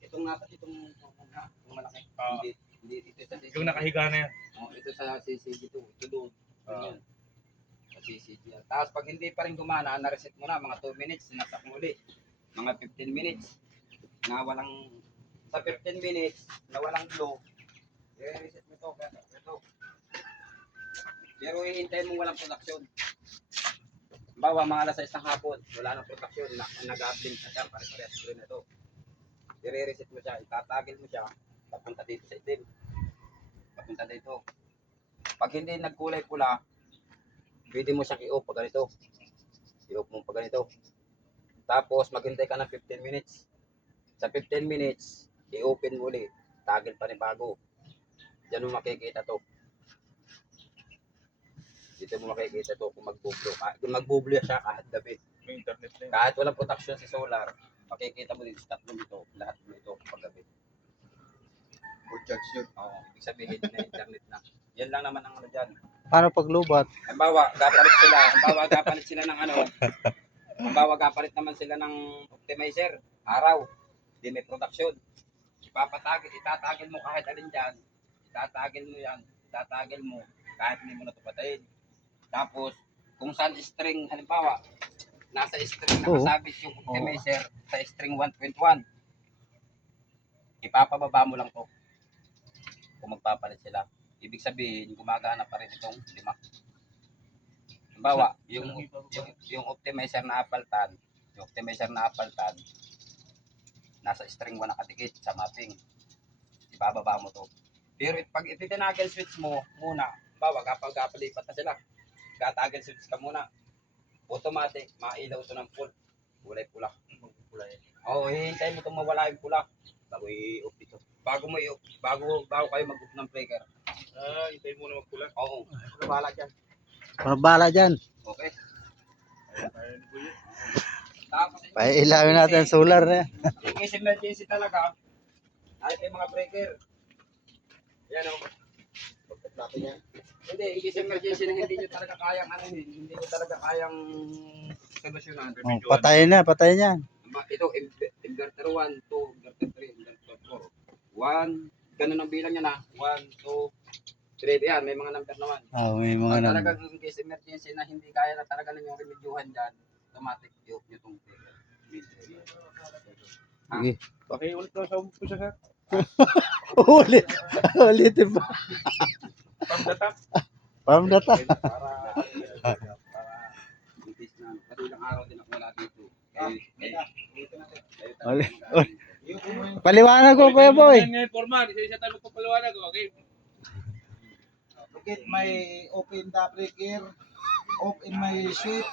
Itong malaki. Hindi ito sa CCG. Yung nakahiga na yan. Oh, ito sa CCG to. Ito doon. Yan. Sa CCG yan. Tapos pag hindi pa rin gumana, na-reset mo na mga 2 minutes, sinasak mo ulit. Mga 15 minutes na walang sa 15 minutes na walang glow. I-reset mo to. Ito. Pero hihintayin mo walang production. Bawa mga alas 6 ng hapon, wala nang production, nag-update na siya, pare-parehas screen na ito. I-reset mo siya, itatagil mo siya, papunta dito sa itim. Papunta dito. Pag hindi nagkulay pula, pwede mo siyang i-off pag ganito. I-off mo pag ganito. Tapos maghintay ka ng 15 minutes. Sa 15 minutes, i-open mo ulit. Tagil pa rin bago. Diyan mo makikita to. Dito mo makikita to kung magbublo. Kung magbublo siya kahit gabi. May internet na yun. Kahit walang protection sa solar, makikita mo dito sa tatlong ito, lahat mo ito pag gabi. Full charge yun. Oo, ibig sabihin na internet na. Yan lang naman ang ano dyan. Paano paglubat? Halimbawa, gapalit sila ng ano. Halimbawa, gapalit naman sila ng optimizer. Araw, di may production. Itatagil mo kahit alin dyan. Itatagil mo yan. Itatagil mo kahit hindi mo natupatayin. Tapos, kung saan string, halimbawa, nasa string nakasabit yung optimizer sa string 1.1, ipapababa mo lang to kung magpapalit sila. Ibig sabihin, gumagana pa rin itong 5. Halimbawa, yung optimizer na apaltan, nasa string 1 nakadikit sa mapping. Ibababa mo to. Pero pag itinagel switch mo muna, halimbawa, kapag kapalipat na sila, gatagel switch ka muna, automatic, mailaw ito ng full. Kulay pula. Oo, hihintayin mo itong mawala yung pula bago i-off dito. Bago kayo mag-off ng breaker. Hintayin mo na magpula. Oo, ano bahala dyan. Ano bala dyan? Okay. Tapos, Pailawin natin ang solar na yan. in case emergency talaga, kahit yung mga breaker. Yan o. Natin yan. Hindi, in case emergency na hindi nyo talaga kayang hindi nyo talaga kayang solusyonan. Oh, patay na. Ito, inverter 1, 2, inverter 3, inverter 4. 1, ganun ang bilang niya na. 1, 2, 3. Yan, may mga number naman. May mga Pag talagang in case emergency na hindi kaya na talaga ninyong remedyuhan dyan, automatic i-off nyo itong breaker. Sige. Pakiulit na sa umpisa sa Ulitin pa. pagdatak. From the top. Para imbis na, kasi ilang araw din ako wala dito. Paliwanag ko, Kuya Boy. Formal, isa tayo magpapaliwanag. Okay. Bakit may open the breaker, off in my switch,